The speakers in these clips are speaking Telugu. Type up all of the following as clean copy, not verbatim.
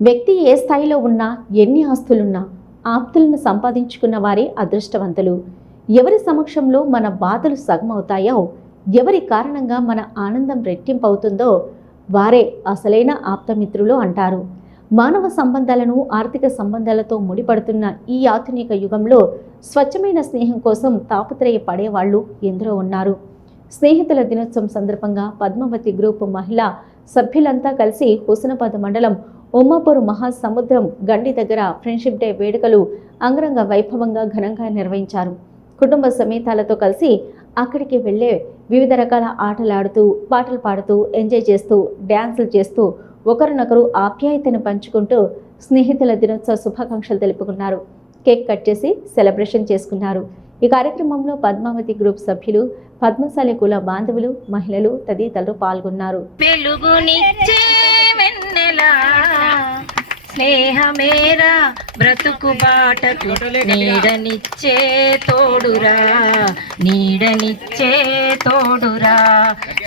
వ్యక్తి ఏ స్థాయిలో ఉన్నా, ఎన్ని ఆస్తులున్నా ఆప్తులను సంపాదించుకున్న వారే అదృష్టవంతులు. ఎవరి సమక్షంలో మన బాధలు సగం అవుతాయో, ఎవరి కారణంగా మన ఆనందం రెట్టింపు అవుతుందో వారే అసలైన ఆప్తమిత్రులు అంటారు. మానవ సంబంధాలను ఆర్థిక సంబంధాలతో ముడిపడుతున్న ఈ ఆధునిక యుగంలో స్వచ్ఛమైన స్నేహం కోసం తాపత్రయపడేవాళ్ళు ఎందరో ఉన్నారు. స్నేహితుల దినోత్సవం సందర్భంగా పద్మావతి గ్రూప్ మహిళా సభ్యులంతా కలిసి హుస్నాబాద్ మండలం ఉమ్మాపూర్ మహాసముద్రం గండి దగ్గర ఫ్రెండ్షిప్ డే వేడుకలు అంగరంగ వైభవంగా ఘనంగా నిర్వహించారు. కుటుంబ సమేతాలతో కలిసి అక్కడికి వెళ్లే వివిధ రకాల ఆటలాడుతూ, పాటలు పాడుతూ, ఎంజాయ్ చేస్తూ, డ్యాన్సులు చేస్తూ ఒకరినొకరు ఆప్యాయతను పంచుకుంటూ స్నేహితుల దినోత్సవ శుభాకాంక్షలు తెలుపుకున్నారు. కేక్ కట్ చేసి సెలబ్రేషన్ చేసుకున్నారు. ఈ కార్యక్రమంలో పద్మావతి గ్రూప్ సభ్యులు, పద్మశాలి కుల బాంధవులు, మహిళలు తదితరులు పాల్గొన్నారు. స్నేహమేరా బ్రతుకు బాటకు నీడనిచ్చే తోడురా, నీడనిచ్చే తోడురా.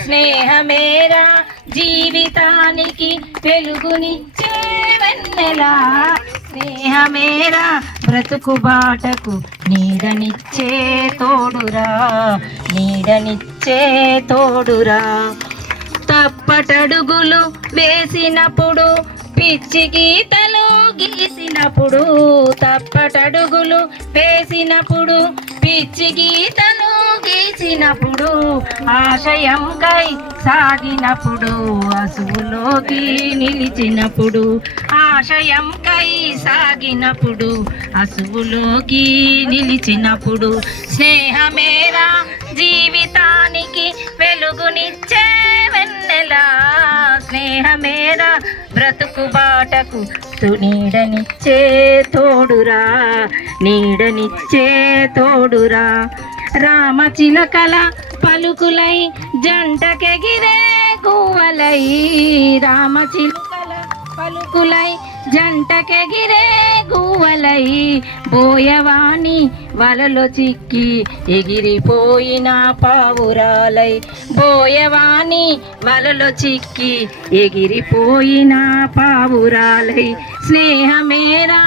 స్నేహమేరా జీవితానికి వెలుగునిచ్చే వెన్నెలా. స్నేహమేరా బ్రతుకు బాటకు నీడనిచ్చే తోడురా, నీడనిచ్చే తోడురా. తప్పటడుగులు వేసినప్పుడు, పిచ్చి గీతలు గీసినప్పుడు, తప్పటడుగులు వేసినప్పుడు, పిచ్చి గీతలు గీసినప్పుడు, ఆశయంకై సాగినప్పుడు, అసువులోకి నిలిచినప్పుడు, ఆశయంకై సాగినప్పుడు, అసువులోకి నిలిచినప్పుడు. స్నేహమేరా జీవితానికి వెలుగునిచ్చే వెన్నెలా. స్నేహమేరా బ్రతుకు బాటకు నీడనిచ్చే తోడురా, నీడనిచ్చే తోడురా. రామచిలకల పలుకులై జంటకెగిరే గువ్వలై, రామచిలకల పలుకులై జంటకెగిరే గువ్వలై, బోయవాణి వలలో చిక్కి ఎగిరిపోయిన పావురాలై, బోయవాణి వలలో చిక్కి ఎగిరిపోయిన పావురాలై. స్నేహమేరా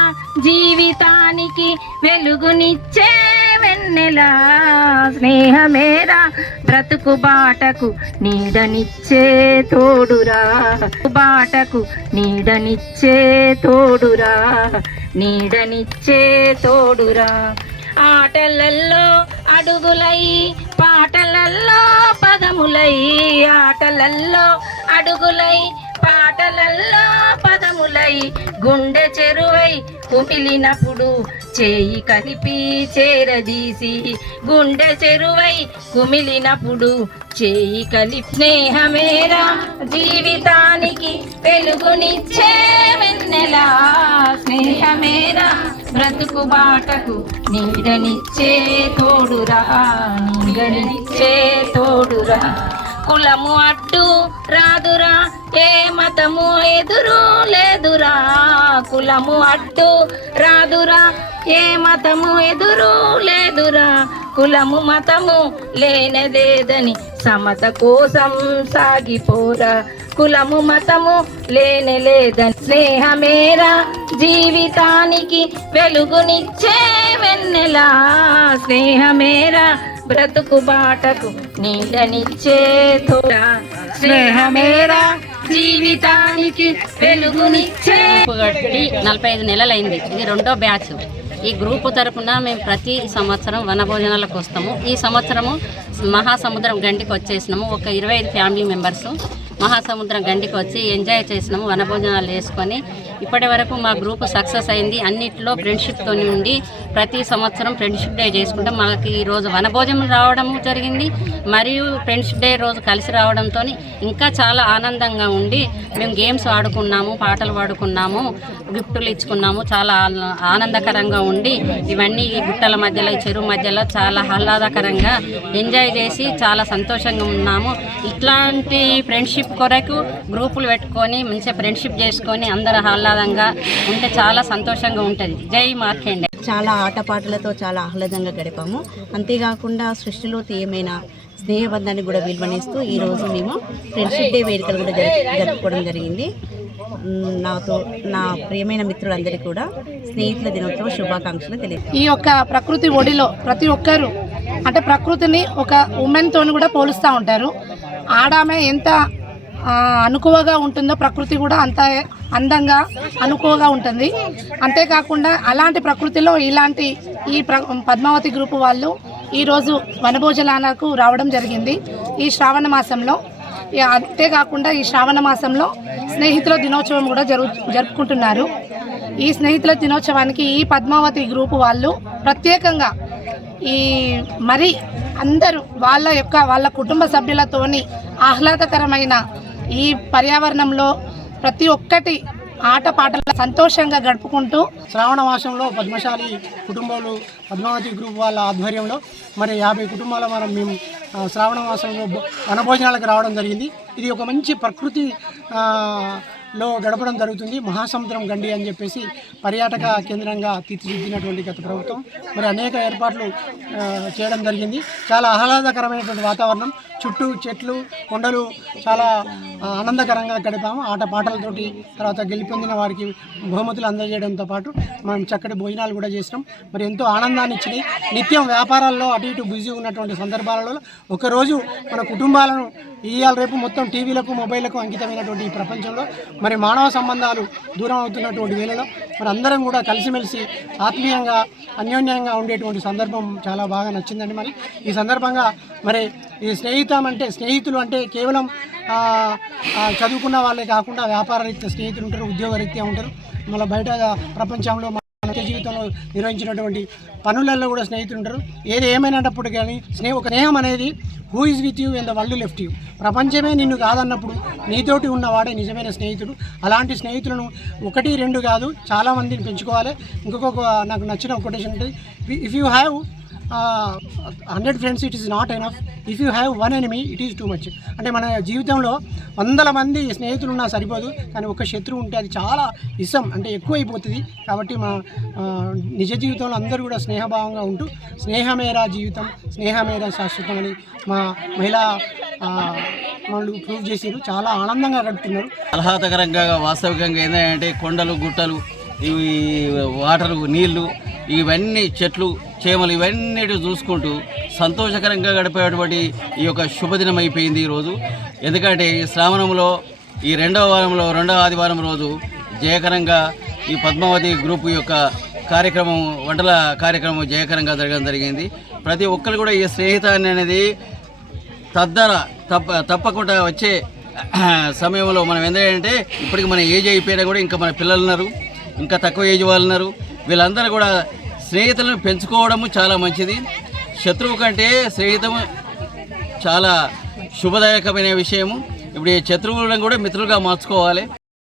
జీవితానికి వెలుగునిచ్చే వెన్నెలా. స్నేహమేరా బ్రతుకు బాటకు నీడనిచ్చే తోడురా, బాటకు నీడనిచ్చే తోడురా, నీడనిచ్చే తోడురా. ఆటలల్లో అడుగులై, పాటలల్లో పదములై, ఆటలల్లో అడుగులై, పాటలల్లో పదములై, గుండె చెరువై కుమిలినప్పుడు చేయి కలిపి చేరదీసి, గుండె చెరువై కుమిలినప్పుడు చేయి కలిపి. స్నేహమేరా జీవితానికి వెలుగునిచ్చే వెన్నెలా. స్నేహమేరా బ్రతుకు బాటకు నీడనిచ్చే తోడురా, నీడనిచ్చే తోడురా. కులము అడ్డు రాదురా, ఏ మతము ఎదురు లేదురా. కులము అడ్డు రాదురా, ఏ మతము ఎదురు లేదురా. కులము మతము లేనదేదని సమత కోసం సాగిపోరా, కులము మతము లేనలేదని. స్నేహమేరా జీవితానికి వెలుగునిచ్చే వెన్నెలా. స్నేహమేరా బ్రతుకు బాటకు నీడనిచ్చే తోడురా. స్నేహమేరా జీవితానికి వెలుగునిచ్చే. 45 నెలలైంది. ఇది 2వ బ్యాచ్. ఈ గ్రూపు తరపున మేము ప్రతి సంవత్సరం వనభోజనాలకు వస్తాము. ఈ సంవత్సరము మహాసముద్రం గండికి వచ్చేసినాము. ఒక 25 ఫ్యామిలీ మెంబర్స్ మహాసముద్రం గండికి వచ్చి ఎంజాయ్ చేసినాము, వనభోజనాలు వేసుకొని. ఇప్పటి వరకు మా గ్రూపు సక్సెస్ అయింది. అన్నిట్లో ఫ్రెండ్షిప్తో ఉండి ప్రతి సంవత్సరం ఫ్రెండ్షిప్ డే చేసుకుంటాం. మాకు ఈరోజు వనభోజనం రావడము జరిగింది, మరియు ఫ్రెండ్షిప్ డే రోజు కలిసి రావడంతో ఇంకా చాలా ఆనందంగా ఉండి మేము గేమ్స్ ఆడుకున్నాము, పాటలు పాడుకున్నాము, గిఫ్టులు ఇచ్చుకున్నాము. చాలా ఆనందకరంగా ఉండి ఇవన్నీ ఈ గుట్టల మధ్యలో, ఈ చెరువు మధ్యలో చాలా ఆహ్లాదకరంగా ఎంజాయ్ చేసి చాలా సంతోషంగా ఉన్నాము. ఇట్లాంటి ఫ్రెండ్షిప్ కొరకు గ్రూపులు పెట్టుకొని మంచిగా ఫ్రెండ్షిప్ చేసుకొని అందరూ ఆహ్లాదంగా ఉంటే చాలా సంతోషంగా ఉంటుంది. జై మార్కండే. చాలా ఆటపాటలతో చాలా ఆహ్లాదంగా గడిపాము. అంతేకాకుండా సృష్టిలో తీయమైన స్నేహబంధాన్ని కూడా విలువనిస్తూ ఈరోజు మేము ఫ్రెండ్షిప్ డే వేడుకలు కూడా జరుపుకోవడం జరిగింది. నా ప్రియమైన మిత్రులందరికీ కూడా స్నేహితుల దినోత్సవ శుభాకాంక్షలు తెలియదు. ఈ యొక్క ప్రకృతి ఒడిలో ప్రతి ఒక్కరు అంటే ప్రకృతిని ఒక ఉమెన్తో కూడా పోలుస్తూ ఉంటారు. ఆడామె ఎంత అనుకువగా ఉంటుందో ప్రకృతి కూడా అంత అందంగా అనుకువగా ఉంటుంది. అంతేకాకుండా అలాంటి ప్రకృతిలో ఇలాంటి ఈ పద్మావతి గ్రూపు వాళ్ళు ఈరోజు వనభోజనాలకు రావడం జరిగింది ఈ శ్రావణ మాసంలో. అంతేకాకుండా ఈ శ్రావణ మాసంలో స్నేహితుల దినోత్సవం కూడా జరుపుకుంటున్నారు. ఈ స్నేహితుల దినోత్సవానికి ఈ పద్మావతి గ్రూపు వాళ్ళు ప్రత్యేకంగా మరి అందరూ వాళ్ళ కుటుంబ సభ్యులతోని ఆహ్లాదకరమైన ఈ పర్యావరణంలో ప్రతి ఒక్కటి ఆటపాటలు సంతోషంగా గడుపుకుంటూ శ్రావణ మాసంలో పద్మశాలి కుటుంబాలు పద్మావతి గ్రూప్ వాళ్ళ ఆధ్వర్యంలో మరి 50 కుటుంబాల మేము శ్రావణ మాసంలో వనభోజనాలకు రావడం జరిగింది. ఇది ఒక మంచి ప్రకృతి లో గడపడం జరుగుతుంది. మహాసముద్రం గండి అని చెప్పేసి పర్యాటక కేంద్రంగా తీర్చిదిద్దినటువంటి గత ప్రభుత్వం మరి అనేక ఏర్పాట్లు చేయడం జరిగింది. చాలా ఆహ్లాదకరమైనటువంటి వాతావరణం, చుట్టూ చెట్లు కొండలు, చాలా ఆనందకరంగా గడిపాము. ఆటపాటలతోటి తర్వాత గెలుపొందిన వారికి బహుమతులు అందజేయడంతో పాటు మనం చక్కటి భోజనాలు కూడా చేసినాం. మరి ఎంతో ఆనందాన్ని ఇచ్చినాయి. నిత్యం వ్యాపారాల్లో అటు ఇటు బిజీ ఉన్నటువంటి సందర్భాలలో ఒకరోజు మన కుటుంబాలను ఇవాళ రేపు మొత్తం టీవీలకు మొబైల్లకు అంకితమైనటువంటి ఈ ప్రపంచంలో మరి మానవ సంబంధాలు దూరం అవుతున్నటువంటి వేళలో మరి అందరం కూడా కలిసిమెలిసి ఆత్మీయంగా అన్యోన్యంగా ఉండేటువంటి సందర్భం చాలా బాగా నచ్చిందండి. మరి ఈ సందర్భంగా మరి ఈ స్నేహితులు అంటే కేవలం చదువుకున్న వాళ్ళే కాకుండా వ్యాపార రీత్యా స్నేహితులు ఉంటారు, ఉద్యోగ రీత్యా ఉంటారు. మళ్ళీ బయట ప్రపంచంలో నిత్య జీవితంలో నిర్వహించినటువంటి పనులలో కూడా స్నేహితులు ఉంటారు. ఏది ఏమైనప్పుడు కానీ స్నేహం అనేది who is with you in the world left you, ప్రపంచమే నిన్ను కాదన్నప్పుడు నీతోటి ఉన్నవాడే నిజమైన స్నేహితుడు. అలాంటి స్నేహితులను 1, 2 కాదు చాలా మందిని పెంచుకోవాలి. ఇంకొక నాకు నచ్చిన కొటేషన్ ఉంటుంది, if you have 100 friends it is not enough, if you have 1 enemy it is too much. అంటే మన జీవితంలో 100 మంది స్నేహితులు ఉన్నా సరిపోదు, కానీ ఒక శత్రువు ఉంటే అది చాలా ఇష్టం అంటే ఎక్కువైపోతుంది. కాబట్టి మా నిజ జీవితంలో అందరూ కూడా స్నేహభావంగా ఉంటూ స్నేహమేరా జీవితం స్నేహమేరా శాశ్వతం అని మా మహిళా వాళ్ళు ప్రూవ్ చేసారు. చాలా ఆనందంగా గడుపుతున్నారు. ఆహ్లాదకరంగా వాస్తవికంగా ఏంటంటే కొండలు గుట్టలు ఇవి వాటరు నీళ్లు ఇవన్నీ చెట్లు చేమలు ఇవన్నీ చూసుకుంటూ సంతోషకరంగా గడిపేటువంటి ఈ యొక్క శుభదినం అయిపోయింది ఈరోజు. ఎందుకంటే ఈ శ్రావణంలో ఈ 2వ వారంలో 2వ ఆదివారం రోజు జయకరంగా ఈ పద్మావతి గ్రూప్ యొక్క కార్యక్రమం వంటల కార్యక్రమం జయకరంగా జరగడం జరిగింది. ప్రతి ఒక్కరు కూడా ఈ స్నేహితాన్ని అనేది తప్పకుండా వచ్చే సమయంలో మనం ఏంటంటే ఇప్పటికి మన ఏజ్ అయిపోయినా కూడా ఇంకా మన పిల్లలు ఉన్నారు, ఇంకా తక్కువ ఏజ్ వాళ్ళు ఉన్నారు. వీళ్ళందరూ కూడా స్నేహితులను పెంచుకోవడము చాలా మంచిది. శత్రువు కంటే స్నేహితం చాలా శుభదాయకమైన విషయము. ఇప్పుడు ఈ శత్రువులను కూడా మిత్రులుగా మార్చుకోవాలి.